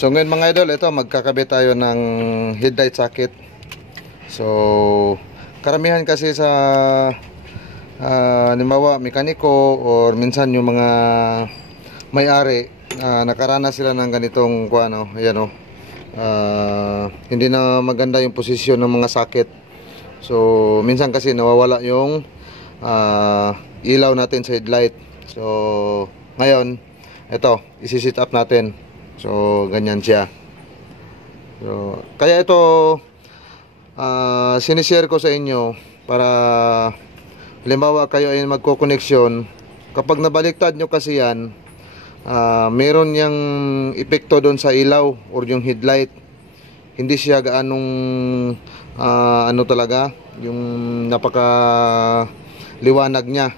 So ngayon mga idol, ito magkakabit tayo ng headlight socket. So karamihan kasi sa halimbawa mekaniko or minsan yung mga may-ari, nakaranas sila ng ganitong kuano, ayan oh. Hindi na maganda yung posisyon ng mga socket. So minsan kasi nawawala yung ilaw natin sa headlight. So ngayon ito, isi-set up natin. So ganyan siya. So kaya ito sinishare ko sa inyo para halimbawa kayo ay magko-connection, kapag nabaliktad nyo kasi yan, meron yang epekto doon sa ilaw or yung headlight. Hindi siya gaanong ano talaga, yung napaka liwanag niya.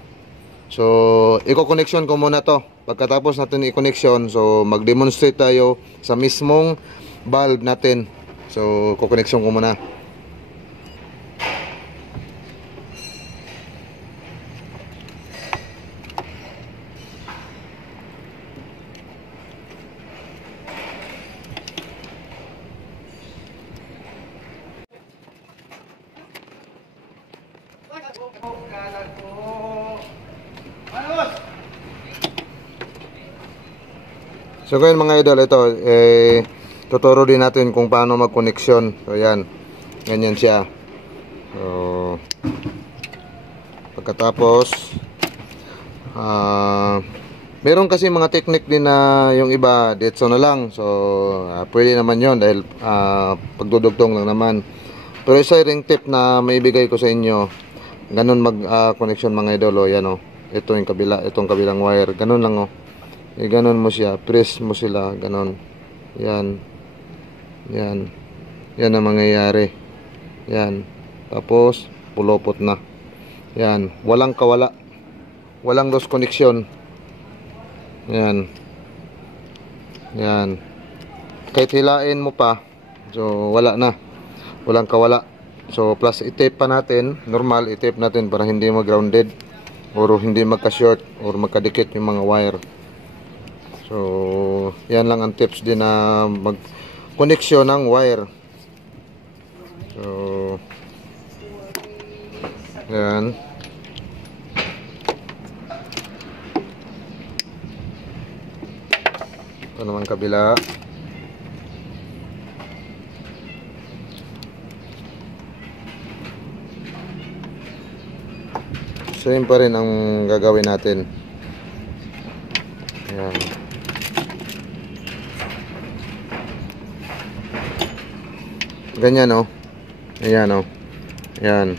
So i-connection ko muna to. Pagkatapos natin i-connection, so mag-demonstrate tayo sa mismong bulb natin. So ko-connection ko muna. So ngayon mga idol, ito tuturo din natin kung paano mag-connection. So yan, ganyan siya. So pagkatapos meron kasi mga technique din na yung iba ditso na lang. So pwede naman yon dahil pagdudugtong lang naman. Pero isa ring tip na maibigay ko sa inyo, ganun mag-connection mga idol. O yan o, ito yung kabila, itong kabilang wire, ganun lang o. Ganon mo siya, press mo sila, ganon. Yan. Yan. Yan ang mangyayari. Yan. Tapos pulopot na. Yan, walang kawala. Walang lost connection. Yan. Yan. Kahit hilain mo pa, so wala na. Walang kawala. So plus i-tape pa natin, normal i-tape natin para hindi mag-grounded or hindi magka-short or magkadikit yung mga wire. So yan lang ang tips din na mag-connection ng wire. So yan. Ito naman kabila. Same pa rin ang gagawin natin. Yan. Ganyan oh. Ayan oh. Ayan.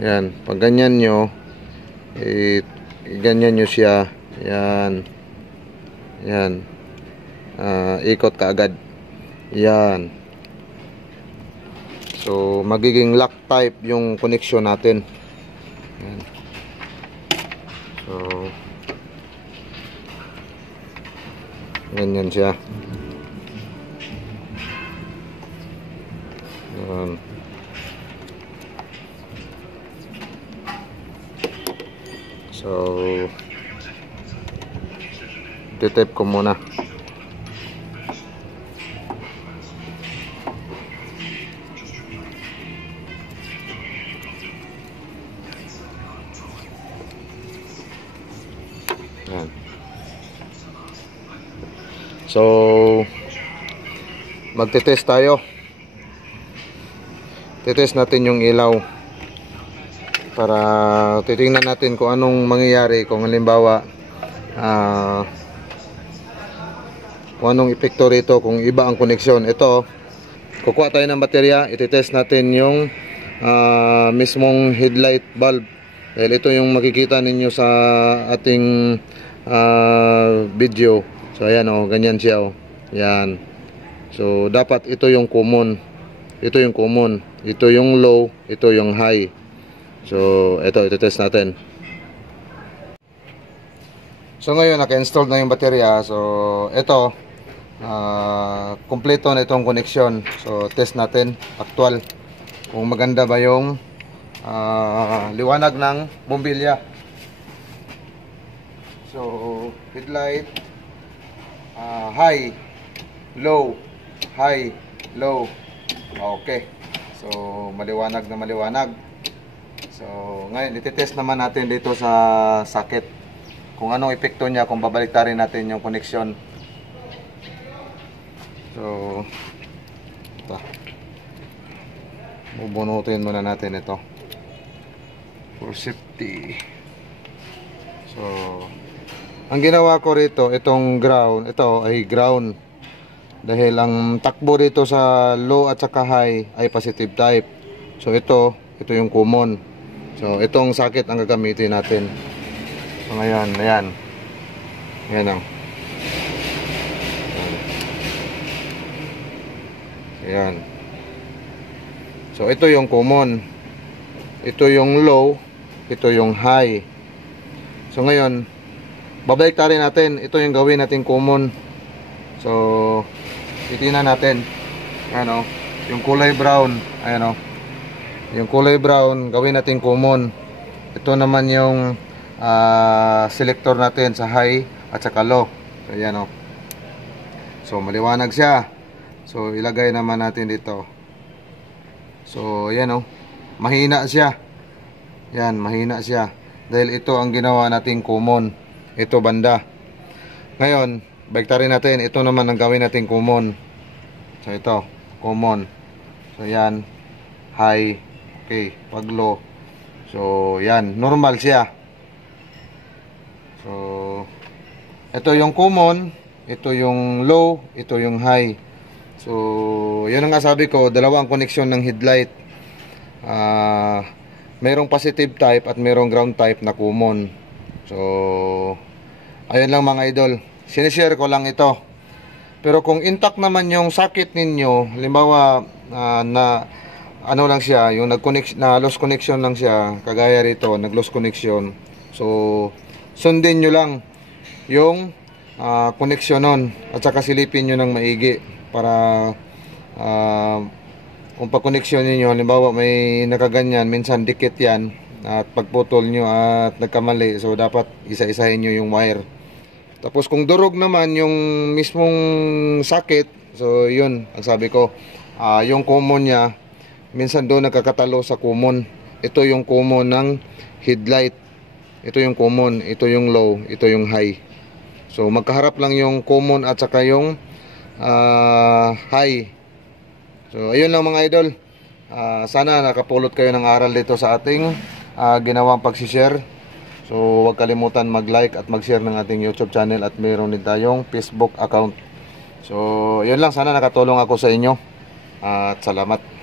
Ayan. Pag ganyan nyo, ganyan nyo siya. Ayan. Ayan. Ikot ka agad. Ayan. So magiging lock type yung connection natin. Ayan. So ganyan siya. So titape ko muna. Yan. So magte-test tayo. Titest natin yung ilaw para titingnan natin kung anong mangyayari kung halimbawa kung anong epekto rito kung iba ang koneksyon. Ito, kukuha tayo ng baterya, ititest natin yung mismong headlight bulb dahil ito yung makikita ninyo sa ating video. So ayan o, ganyan siya o. Yan. So dapat ito yung common. Ito yung common, ito yung low, ito yung high. So ito test natin. So ngayon naka-install na yung baterya. So ito kompleto na itong connection. So test natin actual kung maganda ba yung liwanag ng bombilya. So headlight high. low, high, low. Okay. So, maliwanag na maliwanag. So, ngayon, ititest naman natin dito sa socket kung anong epekto niya kung babaliktarin natin yung connection. So, ito. Bubunutin muna natin ito for safety. So, ang ginawa ko rito, itong ground, ito ay ground. Dahil ang takbo dito sa low at saka high ay positive type. So, ito yung common. So, itong socket ang gagamitin natin. So, ngayon, ayan. Ayan o. Ayan. So, ito yung common. Ito yung low. Ito yung high. So, ngayon, babaliktarin natin. Ito yung gawin natin common. So, titingnan natin. Ayan o. Yung kulay brown. Ayan o. Yung kulay brown, gawin natin common. Ito naman yung selector natin sa high at saka low. So, ayan o. So, maliwanag siya. So, ilagay naman natin dito. So, ayan o. Mahina siya. Yan, mahina siya. Dahil ito ang ginawa nating common. Ito banda. Ngayon, baliktarin natin. Ito naman ang gawin nating common. So, ito. Common. So, yan. High. Okay. Pag low. So, yan. Normal siya. So, ito yung common. Ito yung low. Ito yung high. So, yun ang nga sabi ko, dalawang connection ng headlight. Merong positive type at merong ground type na common. So, ayun lang mga idol. Sinishare ko lang ito. Pero kung intact naman yung socket ninyo, halimbawa na ano lang siya, yung na lost connection lang siya, kagaya rito, nag-lost connection. So, sundin nyo lang yung connection nun at saka silipin nyo ng maigi para kung pa-connection niyo halimbawa may nakaganyan, minsan dikit yan at pagputol nyo at nagkamali, so dapat isa-isahin nyo yung wire. Tapos kung durog naman yung mismong socket, so yun ang sabi ko, yung common nya minsan doon nagkakatalo sa common. Ito yung common ng headlight, ito yung common, ito yung low, ito yung high. So magkaharap lang yung common at saka yung high. So ayun lang mga idol. Sana nakapulot kayo ng aral dito sa ating ginawang pagsishare. So huwag kalimutan mag-like at mag-share ng ating YouTube channel at meron din tayong Facebook account. So yun lang, sana nakatulong ako sa inyo. At salamat.